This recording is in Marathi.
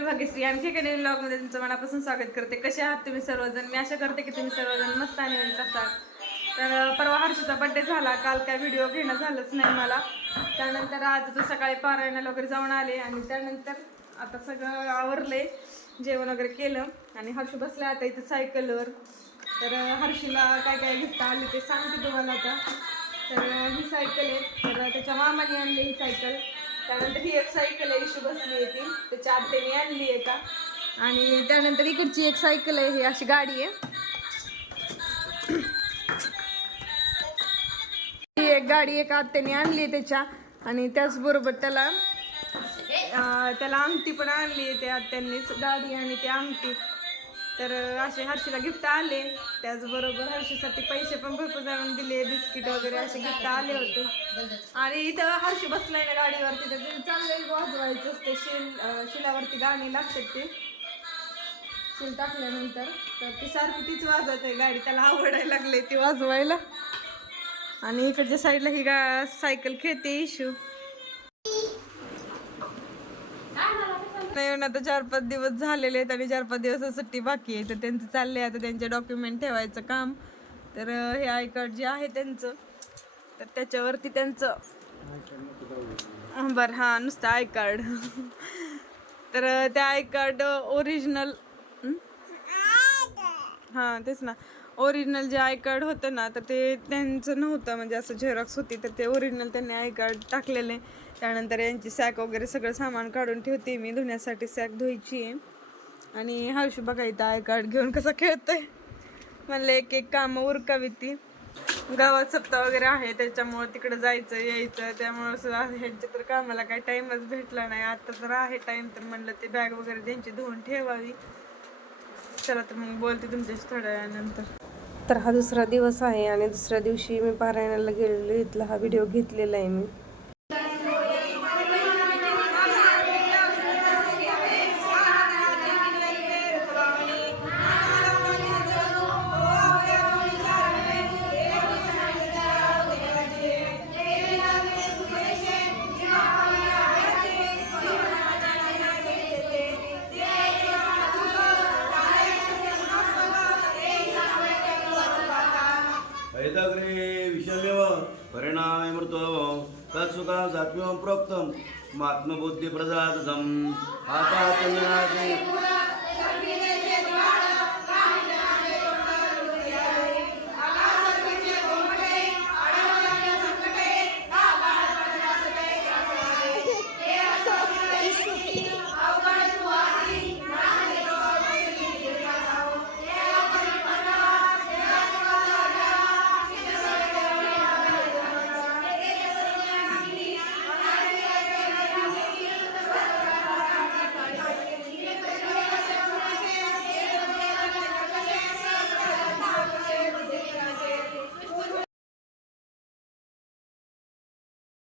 मध्ये तुमचं मनापासून स्वागत करते. कसे आहात तुम्ही सर्वजण? मी आशा करते की तुम्ही सर्वजण मस्त आणि मजेत असाल. तर परवा हर्षूचा बड्डे झाला. काल काय व्हिडिओ घेणं झालंच नाही मला. त्यानंतर आज तर सकाळी पारायणाला वगैरे जाऊन आले आणि त्यानंतर आता सगळं आवरले जेवण वगैरे केलं आणि हर्षू बसला आता इथं सायकलवर. तर हर्षीला काय काय घेता आले ते सांगते तुम्हाला आता. तर ही सायकल आहे. तर त्याच्या मामाने आणली ही सायकल. त्यानंतर ही एक सायकल आहे इशू बसली आत्याने आणली आहे का? आणि त्यानंतर इकडची एक सायकल आहे ही अशी गाडी आहे. ही एक गाडी एका आत्याने आणली आहे त्याच्या आणि त्याचबरोबर त्याला त्याला अंगठी पण आणली आहे त्या आत्यांनीच गाडी आणि ते अंगठी. तर असे हर्षीला गिफ्ट आले. त्याचबरोबर हर्षीसाठी पैसे पण भरपूर जाणून दिले बिस्किट वगैरे असे गिफ्ट आले होते. आणि इथं हर्षी बसलाय ना गाडीवरती तर ते वाजवायचं असते. शिल शिलावरती गाणी लागतात ते. शिल टाकल्यानंतर तर ती सारखी तीच वाजवत आहे गाडी. त्याला आवडायला लागले ती वाजवायला. आणि इकडच्या साईडला ही गा सायकल खेळते इशू नाही येऊन आता चार पाच दिवस झालेले आहेत आणि चार पाच दिवस सुट्टी बाकी आहे. तर त्यांचं चाललंय आता त्यांचे डॉक्युमेंट ठेवायचं काम. तर हे आय कार्ड जे आहे त्यांचं तर त्याच्यावरती त्यांचं बरं हां नुसतं आय कार्ड. तर त्या आय कार्ड ओरिजिनल हां तेच ना. ओरिजिनल जे आय कार्ड होतं ना तर ते त्यांचं नव्हतं. म्हणजे असं झेरॉक्स होती तर ते ओरिजिनल त्यांनी आय कार्ड टाकलेले. त्यानंतर यांची सॅक वगैरे सगळं सामान काढून ठेवते मी. धुण्यासाठी सॅक धुवायची आहे. आणि हर्षू बघा इथं आय कार्ड घेऊन कसा खेळतोय. म्हणलं एक एक कामं उरकावी ती गावात सप्ताह वगैरे आहे त्याच्यामुळं तिकडं जायचं यायचं. त्यामुळं असं आहे. ह्यांच्या तर कामाला काही टाईमच भेटला नाही. आता जर आहे टाईम तर म्हणलं ते बॅग वगैरे त्यांची धुवून ठेवावी. चला तर मग बोलते तुमच्याशी थोड्या वेळानंतर. तर हा दुसरा दिवस आहे आणि दुसऱ्या दिवशी मी पारायणाला गेलेलो इथला हा व्हिडिओ घेतलेला आहे मी. పరిణామృతో తత్సుఖాం సత్యం ప్రోక్తం ఆత్మబుద్ధి ప్రసాదం ఆపాచన